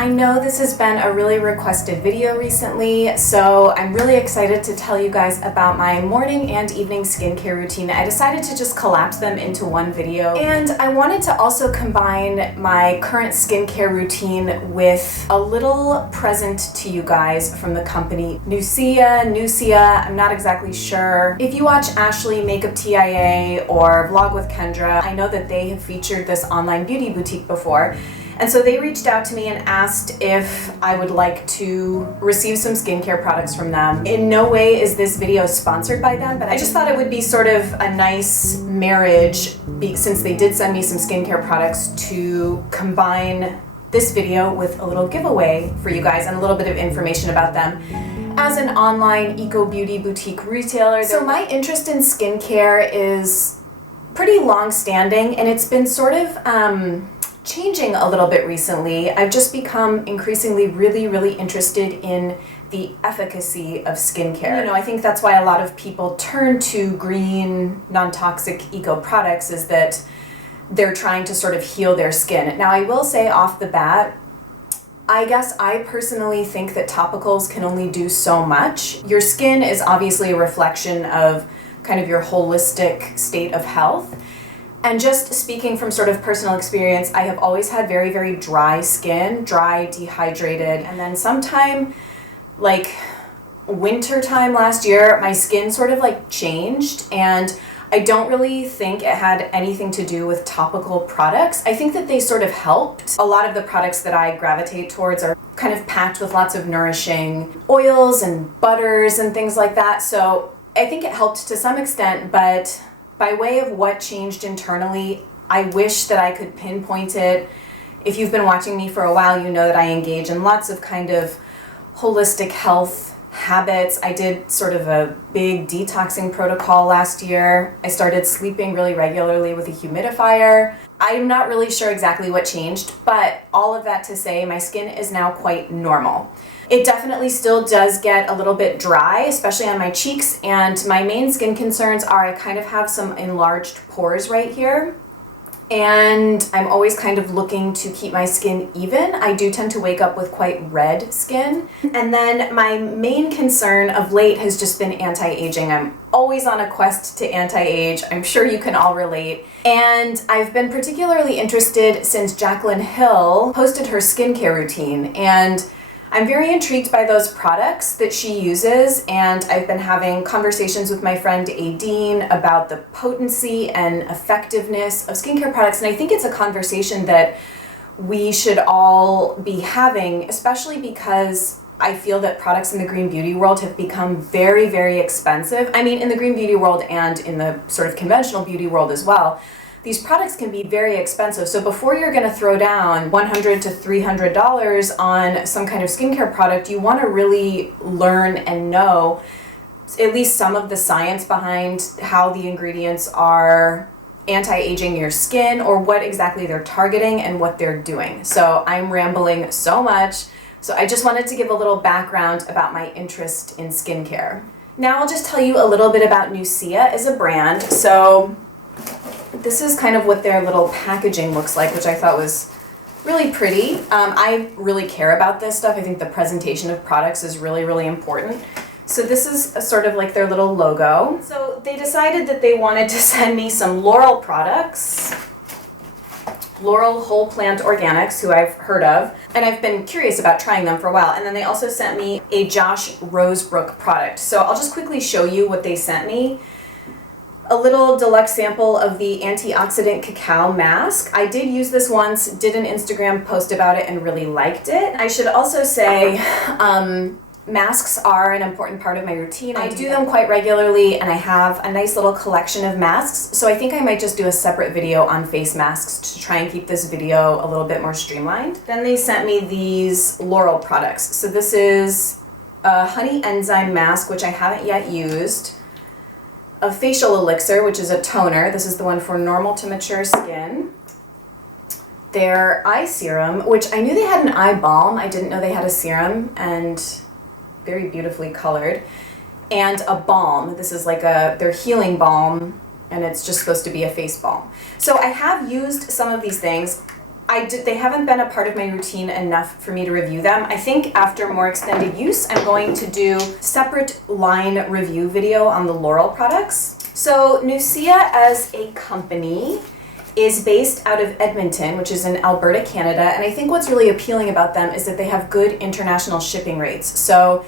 I know this has been a really requested video recently, so I'm really excited to tell you guys about my morning and evening skincare routine. I decided to just collapse them into one video, and I wanted to also combine my current skincare routine with a little present to you guys from the company Nuciya, I'm not exactly sure. If you watch Ashley Makeup TIA or Vlog with Kendra, I know that they have featured this online beauty boutique before. And so they reached out to me and asked if I would like to receive some skincare products from them. In no way is this video sponsored by them, but I just thought it would be sort of a nice marriage, since they did send me some skincare products, to combine this video with a little giveaway for you guys and a little bit of information about them. As an online eco-beauty boutique retailer, so my interest in skincare is pretty long-standing, and it's been sort of changing a little bit recently. I've just become increasingly really interested in the efficacy of skincare. You know, I think that's why a lot of people turn to green, non-toxic eco products, is that they're trying to sort of heal their skin. Now, I will say off the bat, I guess I personally think that topicals can only do so much. Your skin is obviously a reflection of kind of your holistic state of health. And just speaking from sort of personal experience, I have always had very dry skin, dry, dehydrated, and then sometime like winter time last year, my skin sort of like changed, and I don't really think it had anything to do with topical products. I think that they sort of helped. A lot of the products that I gravitate towards are kind of packed with lots of nourishing oils and butters and things like that, so I think it helped to some extent, but by way of what changed internally, I wish that I could pinpoint it. If you've been watching me for a while, you know that I engage in lots of kind of holistic health habits. I did sort of a big detoxing protocol last year. I started sleeping really regularly with a humidifier. I'm not really sure exactly what changed, but all of that to say, my skin is now quite normal. It definitely still does get a little bit dry, especially on my cheeks, and my main skin concerns are I kind of have some enlarged pores right here, and I'm always kind of looking to keep my skin even. I do tend to wake up with quite red skin. And then my main concern of late has just been anti-aging. I'm always on a quest to anti-age. I'm sure you can all relate. And I've been particularly interested since Jaclyn Hill posted her skincare routine, and I'm very intrigued by those products that she uses, and I've been having conversations with my friend Aideen about the potency and effectiveness of skincare products, and I think it's a conversation that we should all be having, especially because I feel that products in the green beauty world have become very expensive. I mean, in the green beauty world and in the sort of conventional beauty world as well. These products can be very expensive, so before you're going to throw down $100 to $300 on some kind of skincare product, you want to really learn and know at least some of the science behind how the ingredients are anti-aging your skin, or what exactly they're targeting and what they're doing. So I'm rambling so much, so I just wanted to give a little background about my interest in skincare. Now I'll just tell you a little bit about Nuciya as a brand. So this is kind of what their little packaging looks like, which I thought was really pretty. I really care about this stuff. I think the presentation of products is really important. So this is a sort of like their little logo. So they decided that they wanted to send me some Laurel products. Laurel Whole Plant Organics, who I've heard of, and I've been curious about trying them for a while. And then they also sent me a Josh Rosebrook product. So I'll just quickly show you what they sent me. A little deluxe sample of the antioxidant cacao mask. I did use this once, did an Instagram post about it, and really liked it. I should also say masks are an important part of my routine. I do them quite regularly, and I have a nice little collection of masks, so I think I might just do a separate video on face masks to try and keep this video a little bit more streamlined. Then they sent me these Laurel products. So this is a honey enzyme mask, which I haven't yet used. A facial elixir, which is a toner. This is the one for normal to mature skin. Their eye serum, which I knew they had an eye balm. I didn't know they had a serum, and very beautifully colored. And a balm. This is like their healing balm, and it's just supposed to be a face balm. So I have used some of these things. They haven't been a part of my routine enough for me to review them. I think after more extended use, I'm going to do separate line review video on the Laurel products. So Nuciya as a company is based out of Edmonton, which is in Alberta, Canada. And I think what's really appealing about them is that they have good international shipping rates. So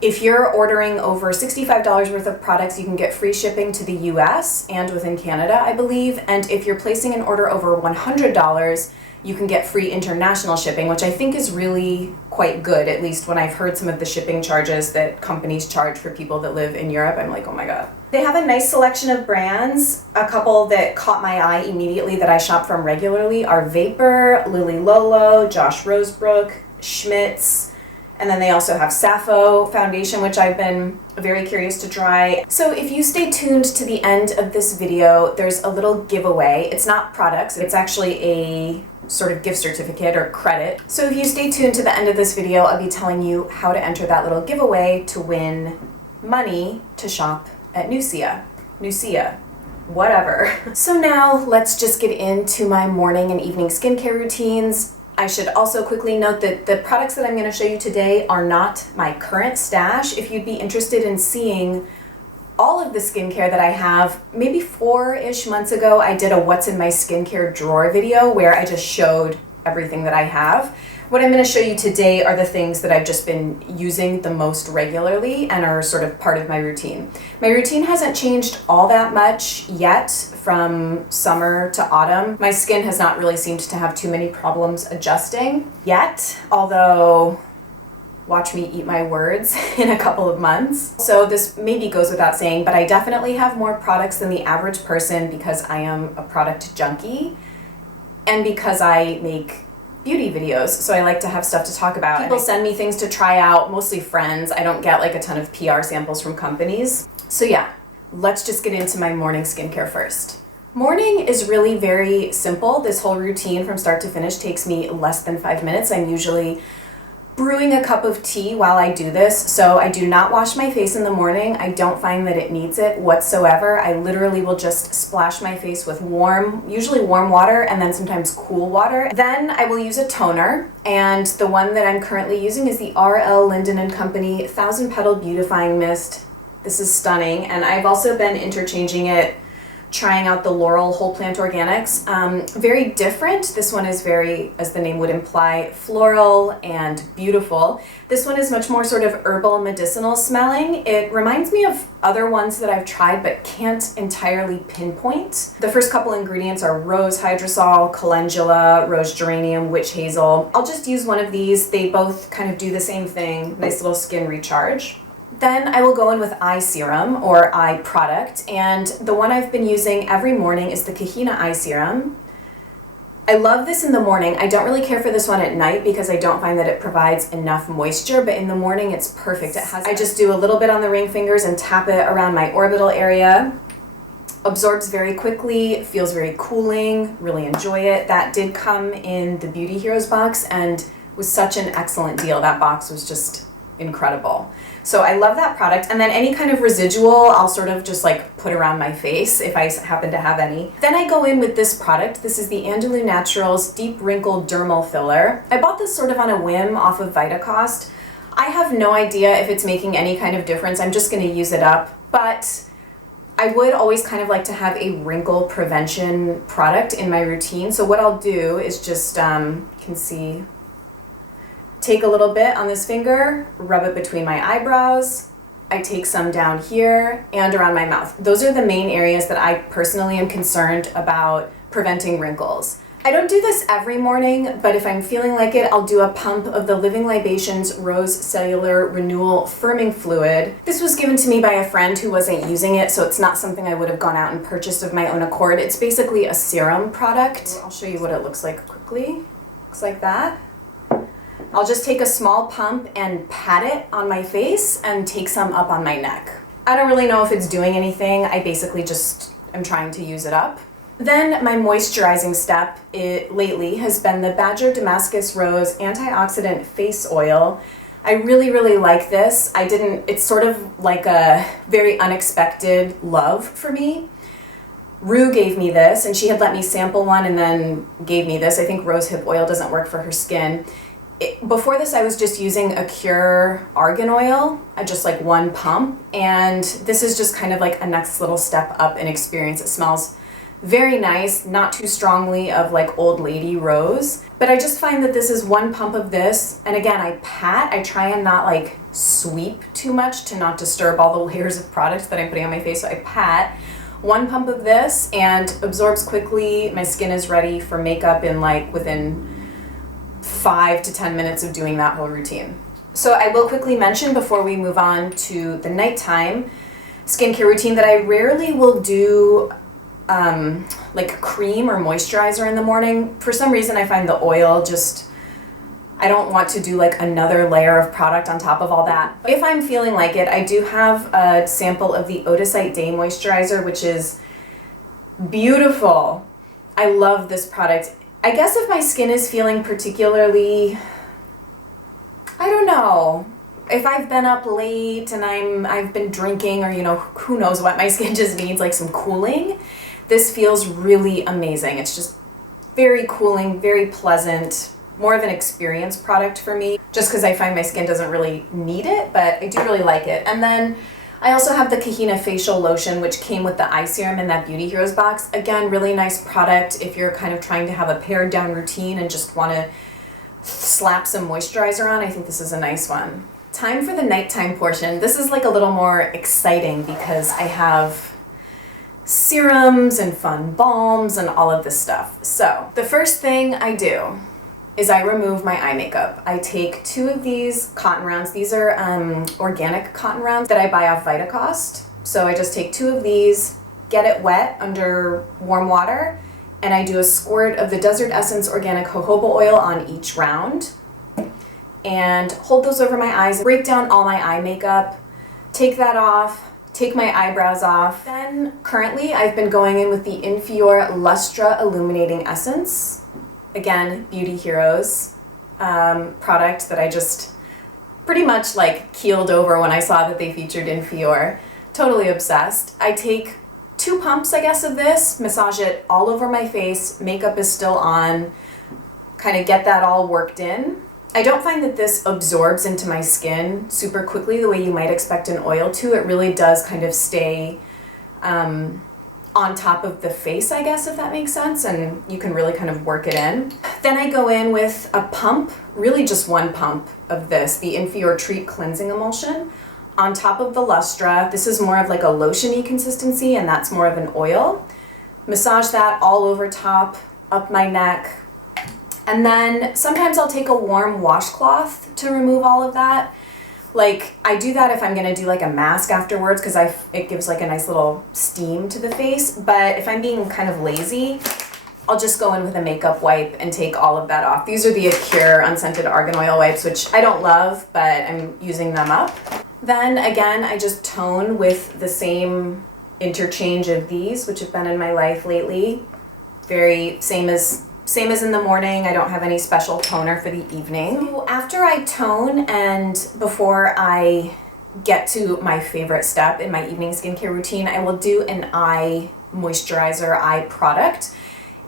if you're ordering over $65 worth of products, you can get free shipping to the US and within Canada, I believe. And if you're placing an order over $100, you can get free international shipping, which I think is really quite good, at least when I've heard some of the shipping charges that companies charge for people that live in Europe. I'm like, oh my God. They have a nice selection of brands. A couple that caught my eye immediately that I shop from regularly are Vapor, Lily Lolo, Josh Rosebrook, Schmitz, and then they also have Sappho foundation, which I've been very curious to try. So if you stay tuned to the end of this video, there's a little giveaway. It's not products, it's actually a sort of gift certificate or credit. So if you stay tuned to the end of this video, I'll be telling you how to enter that little giveaway to win money to shop at Nuciya, whatever. So now let's just get into my morning and evening skincare routines. I should also quickly note that the products that I'm going to show you today are not my current stash. If you'd be interested in seeing all of the skincare that I have, maybe 4-ish months ago, I did a what's in my skincare drawer video where I just showed everything that I have. What I'm going to show you today are the things that I've just been using the most regularly and are sort of part of my routine. My routine hasn't changed all that much yet from summer to autumn. My skin has not really seemed to have too many problems adjusting yet, although watch me eat my words in a couple of months. So this maybe goes without saying, but I definitely have more products than the average person because I am a product junkie and because I make beauty videos, so I like to have stuff to talk about. People send me things to try out, mostly friends. I don't get like a ton of PR samples from companies. So yeah, let's just get into my morning skincare first. Morning is really very simple. This whole routine from start to finish takes me less than 5 minutes. I'm usually brewing a cup of tea while I do this, so I do not wash my face in the morning. I don't find that it needs it whatsoever. I literally will just splash my face with usually warm water and then sometimes cool water. Then I will use a toner, and the one that I'm currently using is the R.L. Linden & Company 1000 Petal Beautifying Mist. This is stunning, and I've also been interchanging it, trying out the Laurel Whole Plant Organics. Very different. This one is very, as the name would imply, floral and beautiful. This one is much more sort of herbal medicinal smelling. It reminds me of other ones that I've tried but can't entirely pinpoint. The first couple ingredients are rose hydrosol, calendula, rose geranium, witch hazel. I'll just use one of these. They both kind of do the same thing. Nice little skin recharge. Then I will go in with eye serum or eye product, and the one I've been using every morning is the Kahina eye serum. I love this in the morning. I don't really care for this one at night because I don't find that it provides enough moisture, but in the morning it's perfect. I just do a little bit on the ring fingers and tap it around my orbital area. Absorbs very quickly, feels very cooling, really enjoy it. That did come in the Beauty Heroes box and was such an excellent deal. That box was just incredible. So I love that product. And then any kind of residual, I'll sort of just like put around my face if I happen to have any. Then I go in with this product. This is the Andalou Naturals Deep Wrinkle Dermal Filler. I bought this sort of on a whim off of Vitacost. I have no idea if it's making any kind of difference. I'm just going to use it up. But I would always kind of like to have a wrinkle prevention product in my routine. So what I'll do is just, you can see, take a little bit on this finger, rub it between my eyebrows. I take some down here and around my mouth. Those are the main areas that I personally am concerned about preventing wrinkles. I don't do this every morning, but if I'm feeling like it, I'll do a pump of the Living Libations Rose Cellular Renewal Firming Fluid. This was given to me by a friend who wasn't using it, so it's not something I would have gone out and purchased of my own accord. It's basically a serum product. I'll show you what it looks like quickly. Looks like that. I'll just take a small pump and pat it on my face and take some up on my neck. I don't really know if it's doing anything. I basically just am trying to use it up. Then my moisturizing step lately has been the Badger Damascus Rose Antioxidant Face Oil. I really, really like this. It's sort of like a very unexpected love for me. Rue gave me this, and she had let me sample one and then gave me this. I think rosehip oil doesn't work for her skin. Before this, I was just using a Couture argan oil, just like one pump, and this is just kind of like a next little step up in experience. It smells very nice, not too strongly of like old lady rose, but I just find that this is one pump of this, and again, I try and not like sweep too much to not disturb all the layers of product that I'm putting on my face, so I pat. One pump of this and absorbs quickly. My skin is ready for makeup in like within 5 to 10 minutes of doing that whole routine. So I will quickly mention before we move on to the nighttime skincare routine that I rarely will do like cream or moisturizer in the morning. For some reason I find the oil just, I don't want to do like another layer of product on top of all that. If I'm feeling like it, I do have a sample of the Odysite Day Moisturizer, which is beautiful. I love this product. I guess if my skin is feeling particularly, I don't know, if I've been up late and I've been drinking, or who knows what, my skin just needs like some cooling, this feels really amazing. It's just very cooling, very pleasant. More of an experience product for me, just because I find my skin doesn't really need it, but I do really like it. And then I also have the Kahina Facial Lotion, which came with the eye serum in that Beauty Heroes box. Again, really nice product if you're kind of trying to have a pared down routine and just want to slap some moisturizer on. I think this is a nice one. Time for the nighttime portion. This is like a little more exciting because I have serums and fun balms and all of this stuff. So the first thing I do is I remove my eye makeup. I take 2 of these cotton rounds. These are organic cotton rounds that I buy off Vitacost. So I just take 2 of these, get it wet under warm water, and I do a squirt of the Desert Essence Organic Jojoba Oil on each round, and hold those over my eyes, break down all my eye makeup, take that off, take my eyebrows off. Then currently I've been going in with the Infior Lustra Illuminating Essence. Again, Beauty Heroes product that I just pretty much like keeled over when I saw that they featured Infior. Totally obsessed. I take 2 pumps, I guess, of this, massage it all over my face, makeup is still on, kind of get that all worked in. I don't find that this absorbs into my skin super quickly the way you might expect an oil to. It really does kind of stay on top of the face, I guess, if that makes sense, and you can really kind of work it in. Then I go in with a pump, really just 1 pump of this, the Infior Treat Cleansing Emulsion, on top of the Lustra. This is more of like a lotion-y consistency, and that's more of an oil. Massage that all over top, up my neck, and then sometimes I'll take a warm washcloth to remove all of that. Like, I do that if I'm gonna do like a mask afterwards, because it gives like a nice little steam to the face. But if I'm being kind of lazy, I'll just go in with a makeup wipe and take all of that off. These are the Acure Unscented Argan Oil wipes, which I don't love, but I'm using them up. Then again, I just tone with the same interchange of these, which have been in my life lately. Very same as in the morning. I don't have any special toner for the evening. So after I tone and before I get to my favorite step in my evening skincare routine, I will do an eye moisturizer, eye product.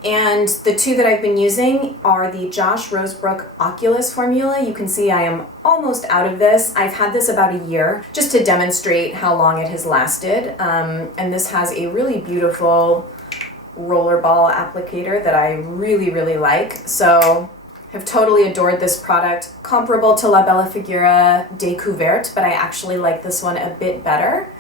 And the 2 that I've been using are the Josh Rosebrook Oculus formula. You can see I am almost out of this. I've had this about a year just to demonstrate how long it has lasted. And this has a really beautiful rollerball applicator that I really, really like. So have totally adored this product. Comparable to La Bella Figura Découverte, but I actually like this one a bit better.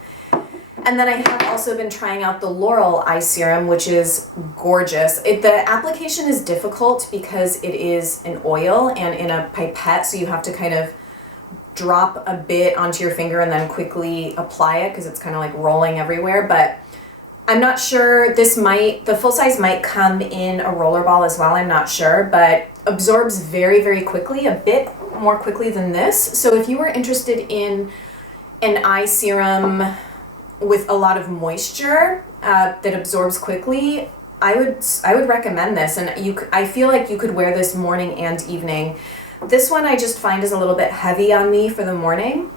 And then I have also been trying out the Laurel Eye Serum, which is gorgeous. The application is difficult because it is an oil and in a pipette, so you have to kind of drop a bit onto your finger and then quickly apply it because it's kind of like rolling everywhere. But I'm not sure, the full size might come in a rollerball as well, I'm not sure, but absorbs very, very quickly, a bit more quickly than this. So if you were interested in an eye serum with a lot of moisture that absorbs quickly, I would recommend this, and I feel like you could wear this morning and evening. This one I just find is a little bit heavy on me for the morning.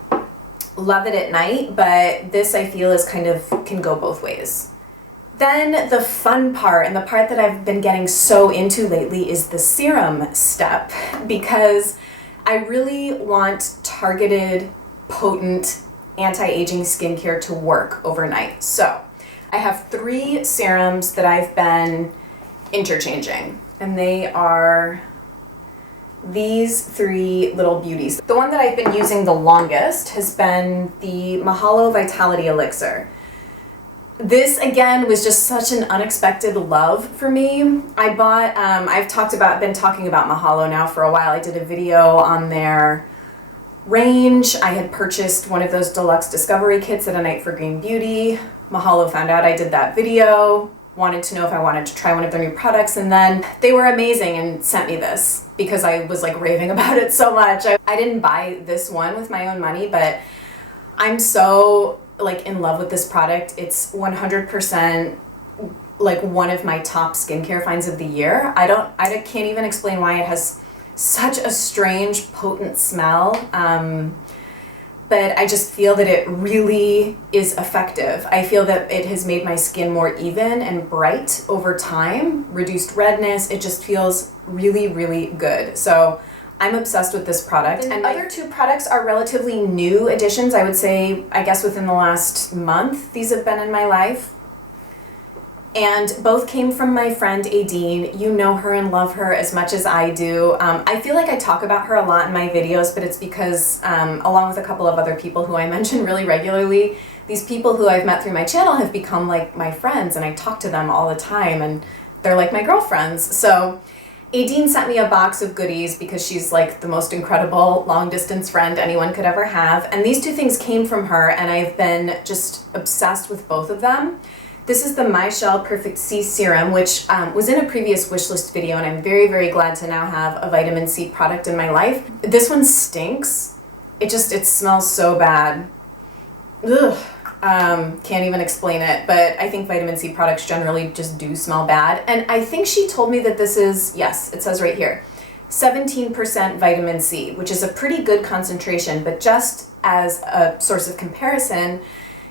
Love it at night, but this I feel is kind of can go both ways. Then the fun part, and the part that I've been getting so into lately, is the serum step, because I really want targeted, potent, anti-aging skincare to work overnight. So I have 3 serums that I've been interchanging, and they are these 3 little beauties. The one that I've been using the longest has been the Mahalo Vitality Elixir. This again was just such an unexpected love for me. I bought, I've been talking about Mahalo now for a while. I did a video on their range. I had purchased one of those deluxe discovery kits at A Night for Green Beauty. Mahalo found out I did that video, wanted to know if I wanted to try one of their new products, and then they were amazing and sent me this because I was like raving about it so much. I didn't buy this one with my own money, but I'm so like in love with this product. It's 100% like one of my top skincare finds of the year. I can't even explain why it has such a strange, potent smell. But I just feel that it really is effective. I feel that it has made my skin more even and bright over time, reduced redness. It just feels really, really good. So I'm obsessed with this product. And my other 2 products are relatively new additions. I would say, I guess within the last month, these have been in my life. And both came from my friend Adine. You know her and love her as much as I do. I feel like I talk about her a lot in my videos, but it's because, along with a couple of other people who I mention really regularly, these people who I've met through my channel have become like my friends, and I talk to them all the time, and they're like my girlfriends. So Adine sent me a box of goodies because she's like the most incredible long distance friend anyone could ever have. And these 2 things came from her, and I've been just obsessed with both of them. This is the My Shell Perfect C Serum, which was in a previous wishlist video, and I'm very, very glad to now have a vitamin C product in my life. This one stinks. It smells so bad. Ugh. Can't even explain it, but I think vitamin C products generally just do smell bad. And I think she told me that this is, yes, it says right here, 17% vitamin C, which is a pretty good concentration, but just as a source of comparison,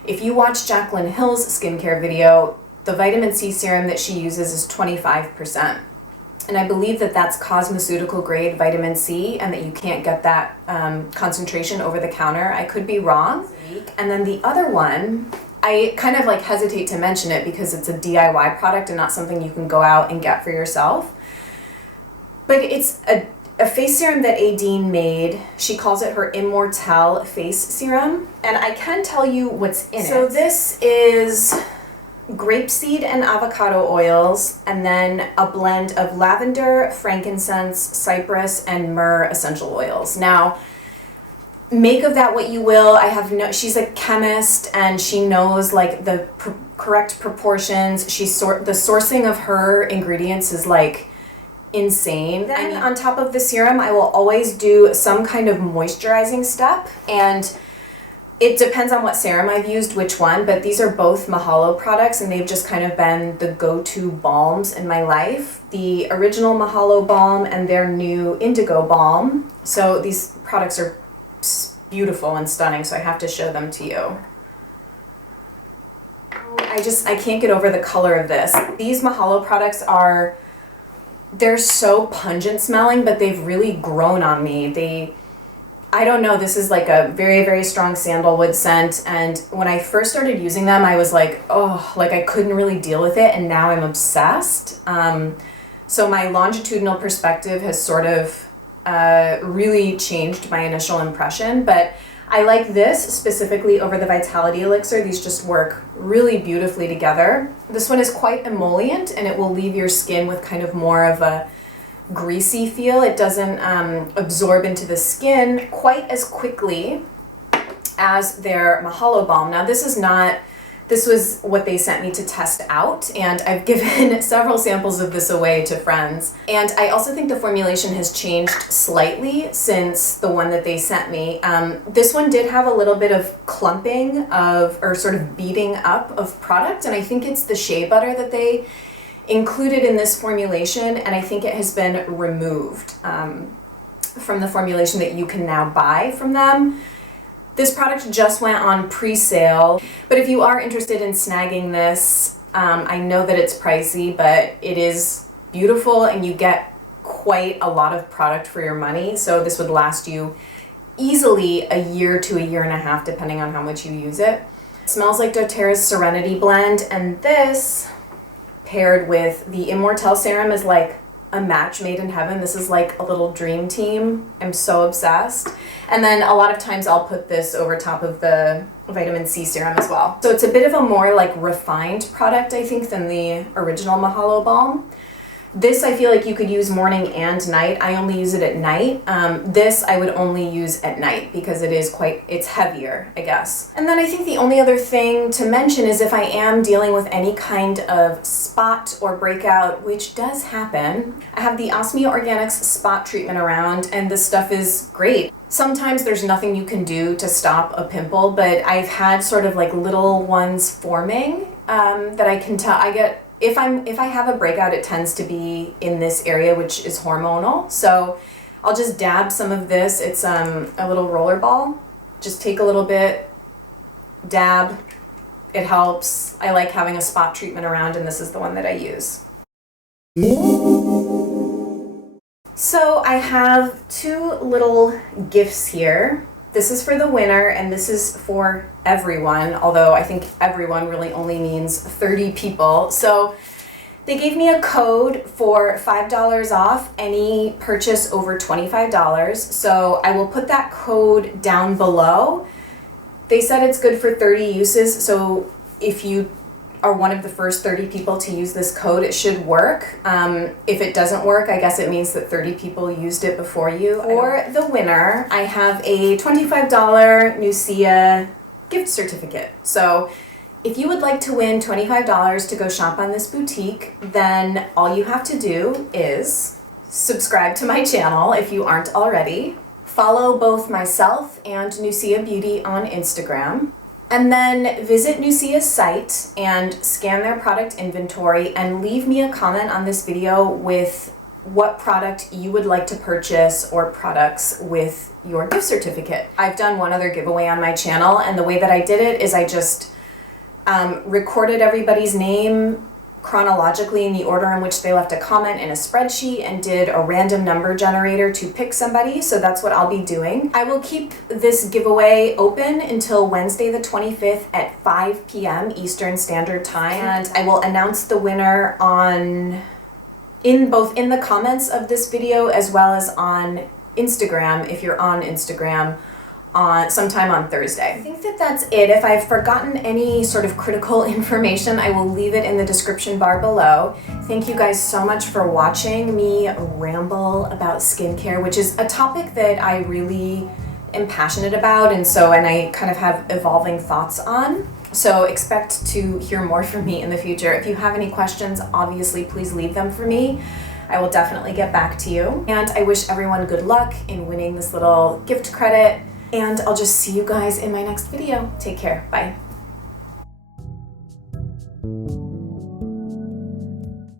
if you watch Jaclyn Hill's skincare video, the vitamin C serum that she uses is 25%. And I believe that that's cosmeceutical grade vitamin C, and that you can't get that concentration over the counter. I could be wrong. And then the other one, I kind of like hesitate to mention it because it's a DIY product and not something you can go out and get for yourself. But it's a face serum that Adine made. She calls it her Immortelle face serum. And I can tell you what's in it. So this is grapeseed and avocado oils, and then a blend of lavender, frankincense, cypress, and myrrh essential oils. Now, make of that what you will. She's a chemist, and she knows like the correct proportions. The sourcing of her ingredients is like insane. Then on top of the serum, I will always do some kind of moisturizing step, and it depends on what serum I've used, which one, but these are both Mahalo products, and they've just kind of been the go-to balms in my life. The original Mahalo balm and their new Indigo balm. So these products are beautiful and stunning, so I have to show them to you. I can't get over the color of this. These Mahalo products they're so pungent smelling, but they've really grown on me. I don't know, this is like a very, very strong sandalwood scent, and when I first started using them, I was like, oh, like I couldn't really deal with it, and now I'm obsessed. So my longitudinal perspective has sort of really changed my initial impression, but I like this specifically over the Vitality Elixir. These just work really beautifully together. This one is quite emollient, and it will leave your skin with kind of more of a greasy feel. It doesn't absorb into the skin quite as quickly as their Mahalo balm. Now this was what they sent me to test out, and I've given several samples of this away to friends. And I also think the formulation has changed slightly since the one that they sent me. This one did have a little bit of clumping or sort of beating up of product, and I think it's the shea butter that they included in this formulation, and I think it has been removed from the formulation that you can now buy from them. This product just went on pre-sale, but if you are interested in snagging this, I know that it's pricey, but it is beautiful and you get quite a lot of product for your money. So this would last you easily a year to a year and a half, depending on how much you use it. It smells like doTERRA's Serenity Blend, and this paired with the Immortelle serum is like a match made in heaven. This is like a little dream team. I'm so obsessed. And then a lot of times I'll put this over top of the vitamin C serum as well. So it's a bit of a more like refined product, I think, than the original Mahalo Balm. This I feel like you could use morning and night. I only use it at night. This I would only use at night because it's heavier, I guess. And then I think the only other thing to mention is if I am dealing with any kind of spot or breakout, which does happen, I have the Osmia Organics spot treatment around, and this stuff is great. Sometimes there's nothing you can do to stop a pimple, but I've had sort of like little ones forming that I can tell. If I have a breakout, it tends to be in this area, which is hormonal. So I'll just dab some of this. It's a little roller ball. Just take a little bit, dab. It helps. I like having a spot treatment around, and this is the one that I use. So I have two little gifts here. This is for the winner, and this is for everyone, although I think everyone really only means 30 people. So they gave me a code for $5 off any purchase over $25. So I will put that code down below. They said it's good for 30 uses, so if you are one of the first 30 people to use this code, it should work. If it doesn't work, I guess it means that 30 people used it before you. For the winner, I have a $25 Nuciya gift certificate. So if you would like to win $25 to go shop on this boutique, then all you have to do is subscribe to my channel if you aren't already, follow both myself and Nuciya Beauty on Instagram, and then visit Nuciya's site and scan their product inventory and leave me a comment on this video with what product you would like to purchase or products with your gift certificate. I've done one other giveaway on my channel, and the way that I did it is I just recorded everybody's name chronologically in the order in which they left a comment in a spreadsheet and did a random number generator to pick somebody. So that's what I'll be doing. I will keep this giveaway open until Wednesday the 25th at 5 p.m. Eastern Standard Time, and I will announce the winner both in the comments of this video as well as on Instagram, if you're on Instagram, sometime on Thursday. I think that that's it. If I've forgotten any sort of critical information, I will leave it in the description bar below. Thank you guys so much for watching me ramble about skincare, which is a topic that I really am passionate about, and I kind of have evolving thoughts on. So expect to hear more from me in the future. If you have any questions, obviously please leave them for me. I will definitely get back to you. And I wish everyone good luck in winning this little gift credit. And I'll just see you guys in my next video. Take care. Bye.